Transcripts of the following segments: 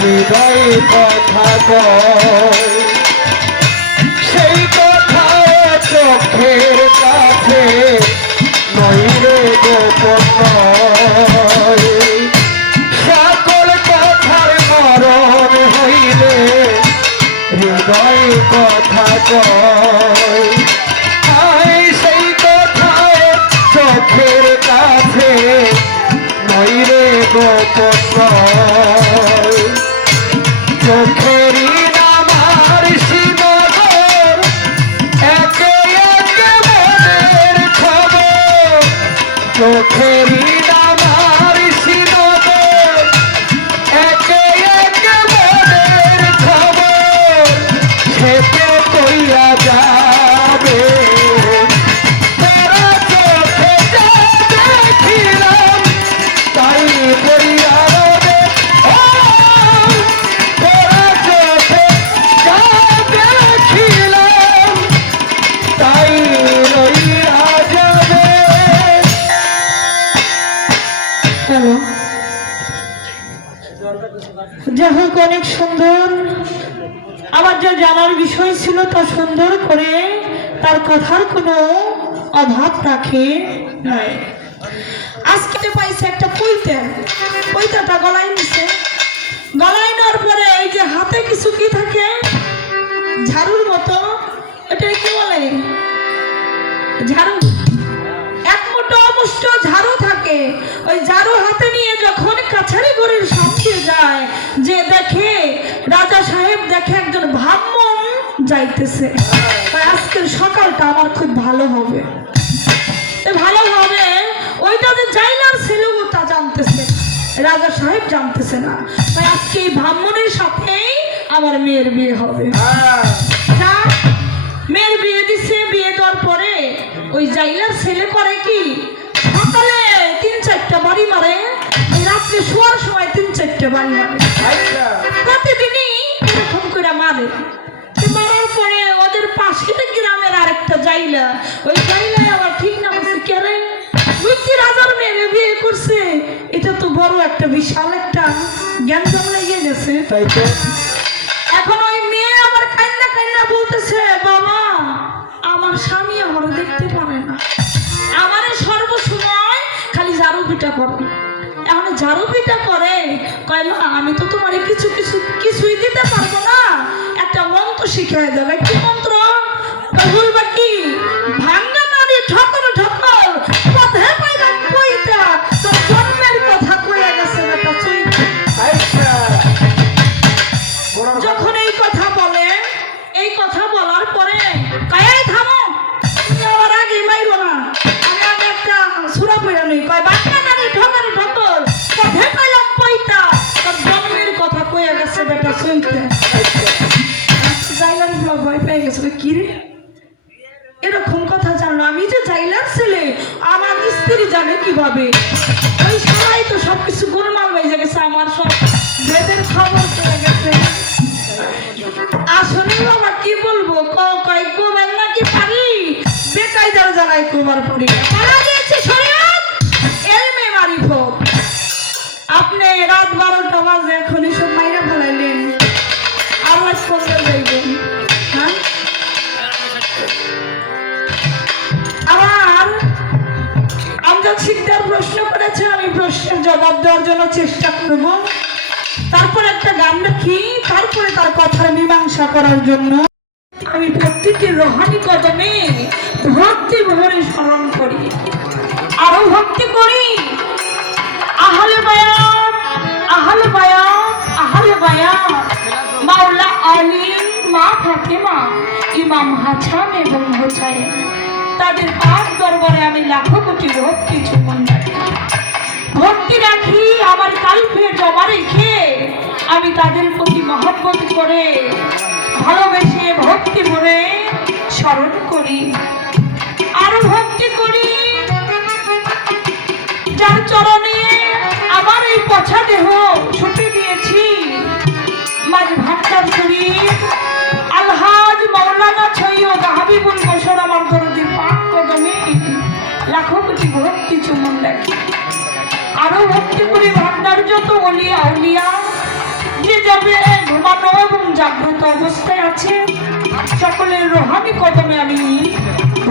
হৃদয় কথা কয় সেই কথা চোখের কাছে নইরে গোপন সকল কথার মরণ হইলে হৃদয় কথা কয় সেই কথা চোখের কাছে নইরে গোপন চোখেরই নামার সীমাদর একে একে মনের খবর চোখেরই নামার সীমাদর একে একে মনের খবর সেতে কইয়া যাবে তারা চোখে যা দেখিলাম তাই করিয়া যাই হোক অনেক সুন্দর আমার যা জানার বিষয় ছিল তা সুন্দর করে তার কথার কোনো অভাব রাখে নাই। আজকে পাইছে একটা পৈতাটা গলায় নিছে, গলায় নেওয়ার পরে এই যে হাতে কিছু কি থাকে ঝাড়ুর মতো, এটা কি বলে ঝাড়ু, এক মুঠো অমুষ্ট ঝাড়ু থাকে। ওই ঝাড়ু হাতে নিয়ে যখন কাছারি ঘরের সামনে যায় যে দেখে রাজা সাহেব দেখে একজন ব্রাহ্মণ যাইতেছে, আজকের সকালটা আমার খুব ভালো হবে ভালো হবে। ওইটা যে জাইলার ছেলেও তা জানতেছে, রাজা সাহেব জানতেছে না, তাই আজকে এই ব্রাহ্মণের সাথেই আমার মেয়ের বিয়ে হবে। মেয়ের বিয়ে দিছে, বিয়ে দেওয়ার পরে ওই জাইলার ছেলে করে কি সকালে 3-4টা বাড়ি মারে, রাত্রে শোয়ার সময় 3-4টা বাড়ি মারে, প্রতিদিনই এরকম করে মারে। মারার পরে ওদের পাশের গ্রামের আরেকটা জাইলা, ওই জাইলায় আবার ঠিক না বলছে কেরে বুঝছি রাজার মেয়ে বিয়ে করছে, এটা তো বড় একটা বিশাল একটা জ্ঞানজাম লেগে গেছে। এখন ওই মেয়ে আবার কান্না কান্না বলতেছে বাবা আমার স্বামী আমার দেখতে পারে না, আমার সর্বসময় খালি ঝাড়ু পিটা করে। এখন ঝাড়ু পিটা করে কয় মা আমি তো তোমার কিছুই দিতে পারবো না, একটা মন্ত্র শিখাই দেবে। কি মন্ত্র? বলবা কি ভাঙ্গা নারী ঠকর ঠকর পথে পাইলাম কইতা তোর জন্মের কথা কইয়া গেছে বেটা চুইতা। যখন এই কথা বলে, এই কথা বলার পরে কায়াই থামো তুমি আমার আগে মাইরো না, আমি আগে একটা সুরা পড়া নেই কয় বাচ্চা নারী ঠকর ঠকর পথে পাইলাম কইতা তোর জন্মের কথা কইয়া গেছে বেটা চুইতা। জাইলার ভয় পেয়ে গেছে, কি রে এরকম কথা জানো? আমি যে জাইলার ছেলে আমার স্ত্রী জানে কিভাবে? ওই সবাই তো সবকিছু গোলমাল হয়ে গেছে, আমার সব বেদের খবর চলে গেছে। আসলে বাবা কি বলবো কয় কোবার নাকি পারি বেকায়দার জায়গায় কোবার পড়ি পারা দিয়েছে শরীয়ত এলমে মারিফত। আপনি রাত 12টা বাজে এখন সব মাইরা ফেলাইলেন, আওয়াজ করতে যাইবেন। হ্যাঁ আবার আমজাদ শিকদার প্রশ্ন করেছে, আমি প্রশ্নের জবাব দেওয়ার জন্য চেষ্টা করব। তারপর একটা গান রাখি, তারপরে তার কথার মীমাংসা করার জন্য আমি প্রত্যেকটি রোহানি কদমে ভক্তি ভরে স্মরণ করি, আরো ভক্তি করি। আহলে বায়াত আহলে বায়াত আহলে বায়াত মাওলা আলী, মা ফাতেমা, ইমাম হাসান এবং হোসেন, তাদের পাক দরবারে আমি লাখো কোটি ভক্তি চুম্বন রাখি, ভক্তি রাখি আমার কাল্পে জমা রেখে আমি তাদের প্রতি মহব্বত করে ভালোবেসে ভক্তি ভরে স্মরণ করি, আরো ভক্তি করি। যার চরণে আমার এই পছা দেহ ছুটে দিয়েছি, মাঝ ভান্ডার শরীফ আলহাজ মাওলানা সৈয়দ হাবিবুল বশর আমার দরদির পাক কদমে লাখো কোটি ভক্তি চুম্বন রাখি, আরো ভক্তি করি ভান্ডার যত ওলিয়া আউলিয়া যে যাবে ঘুমানো এবং জাগ্রত অবস্থায় আছে সকলের রোহানি কদমে আমি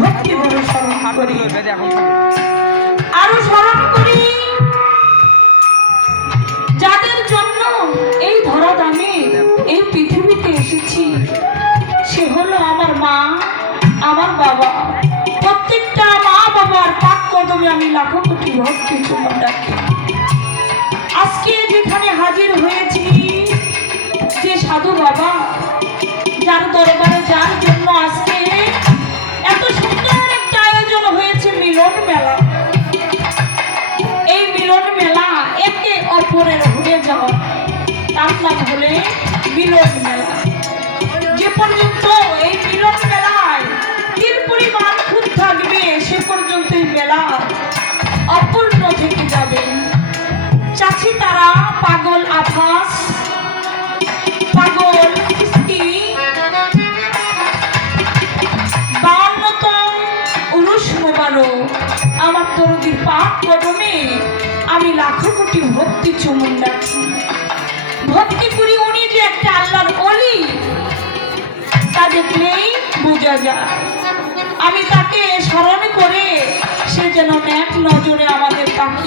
ভক্তি ভরে স্মরণ করি। আরো স্মরণ করি যাদের জন্য এই ধরাধামে এই পৃথিবীতে এসেছি, সে হলো আমার মা, আমার বাবা। প্রত্যেকটা মা বাবার পাক কদমে আমি লাখো কোটি ভক্তি চুম্বন রাখি। আজকে যেখানে হাজির হয়েছি, যে সাধু বাবা যার দরবারে যার জন্য আজকে এত সুন্দর একটা আয়োজন হয়েছে মিলন মেলা। এই মিলন মেলা একে অপরের হয়ে যাওয়া, তার নাম হলে মিলন মেলা। যে পর্যন্ত এই মিলন মেলায় তিল পরিমাণ খুদ থাকবে, সে পর্যন্ত এই মেলা অপূর্ণ থেকে যাবে। চাচি তারা, পাগল আভাস, পাগল কিস্তি, 52তম উরুস মোবারক আমার দরদির পাক কদমে আমি লাখো কোটি ভক্তি চুমুন রাখি। ভক্তি করি উনি যে একটা আল্লাহর ওলি, তা দেখলেই বোঝা যায়। আমি তাকে স্মরণ করে সে যেন এক নজরে আমাদের তাকিয়ে